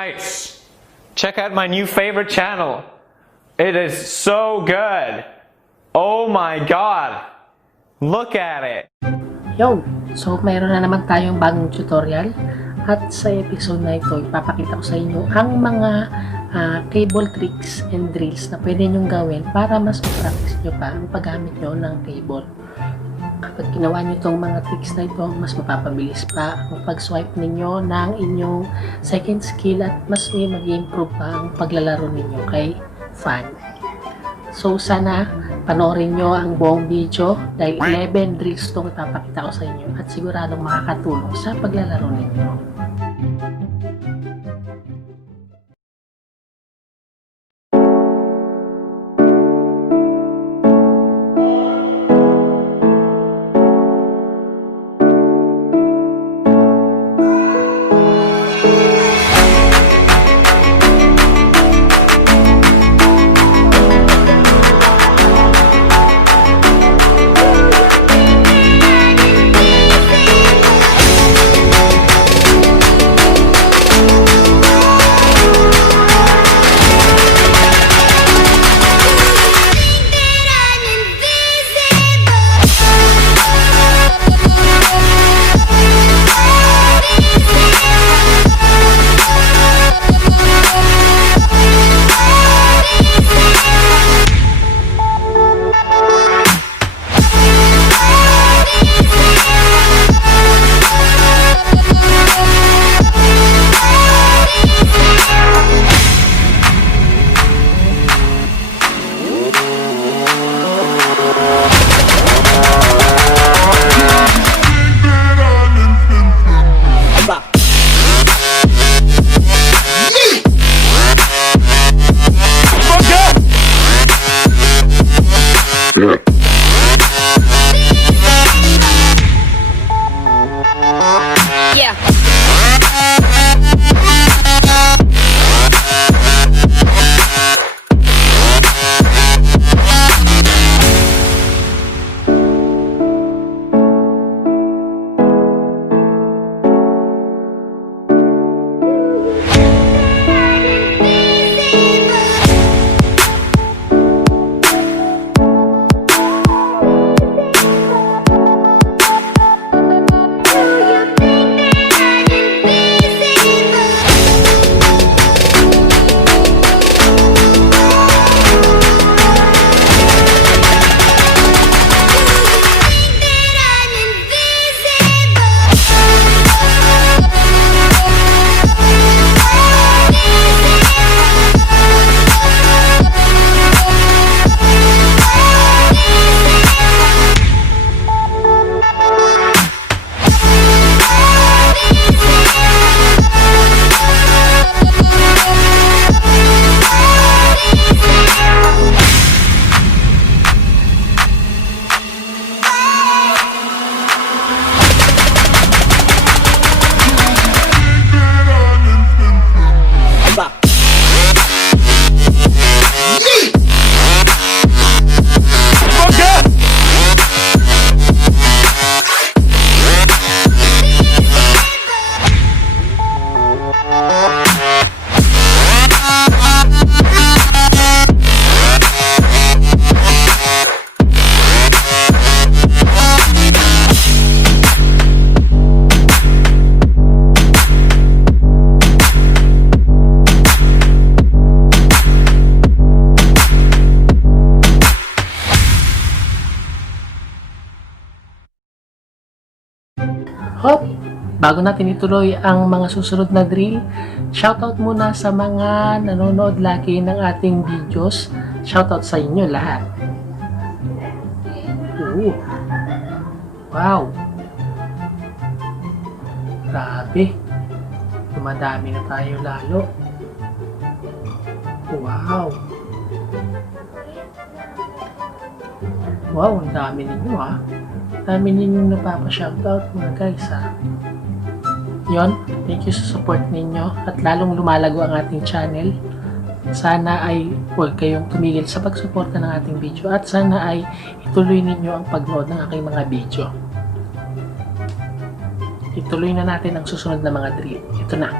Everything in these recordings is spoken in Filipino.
Guys, check out my new favorite channel. It is so good. Oh my God. Look at it. Yo! So, mayroon na naman tayong bagong tutorial. At sa episode na ito, ipapakita ko sa inyo ang mga cable tricks and drills na pwede nyong gawin para mas ma-practice nyo pa ang paggamit nyo ng cable. Kapag ginawa nyo itong mga tricks na ito, mas mapapabilis pa ang pag-swipe ninyo ng inyong second skill at mas may mag-improve pa ang paglalaro ninyo kay Fanny. So sana panoorin nyo ang buong video dahil 11 drills itong ipapakita ko sa inyo at siguradong makakatulong sa paglalaro ninyo. Hop! Bago natin ituloy ang mga susunod na drill, shoutout muna sa mga nanonood lagi ng ating videos. Shoutout sa inyo lahat. Ooh. Wow! Grabe! Dumadami na tayo lalo. Wow! Wow! Ang dami ninyo ha! Dami ninyong napapa-shoutout mga guys ha. Yon, thank you sa support ninyo at lalong lumalago ang ating channel. Sana ay huwag kayong tumigil sa pagsuporta ng ating video at sana ay ituloy ninyo ang pagnood ng aking mga video. Ituloy na natin ang susunod na mga drill. Ito na.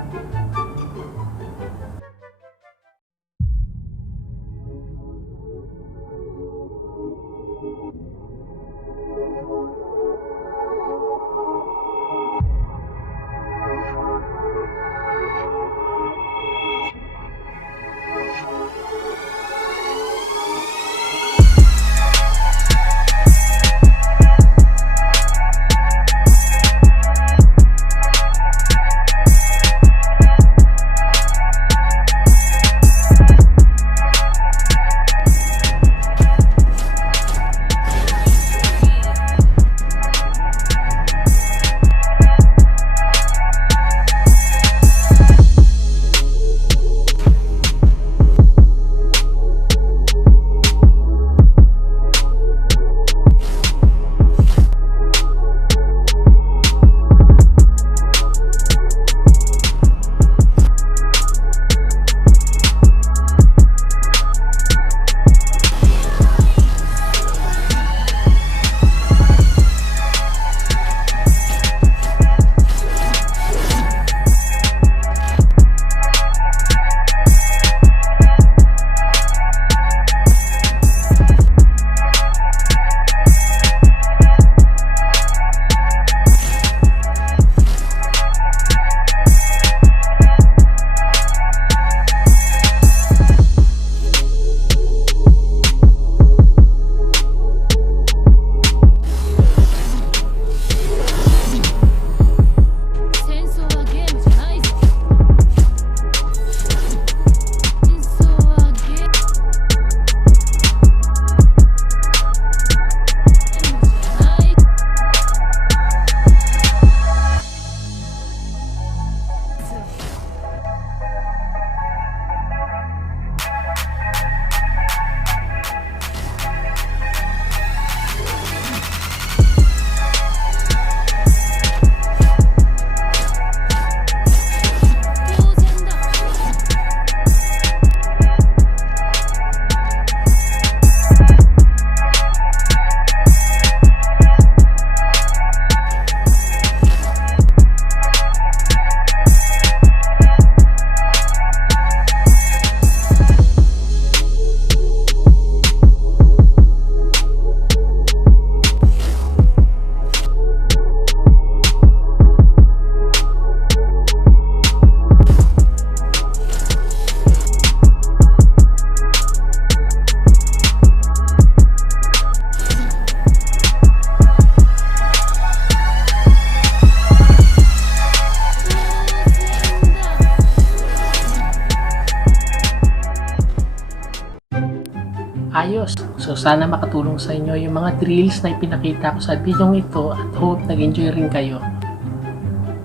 So sana makatulong sa inyo yung mga drills na ipinakita ko sa video ito at hope nag-enjoy rin kayo.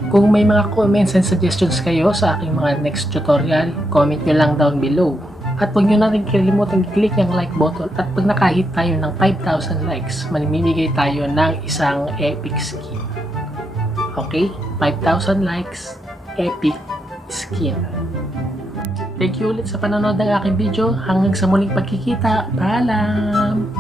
Kung may mga comments and suggestions kayo sa aking mga next tutorial, comment nyo lang down below. At huwag nyo na rin kalimutan i-click yung like button at pag nakahit tayo ng 5,000 likes, mamimigay tayo ng isang epic skin. Okay? 5,000 likes, epic skin. Thank you ulit sa panonood ng aking video. Hanggang sa muling pagkikita. Paalam!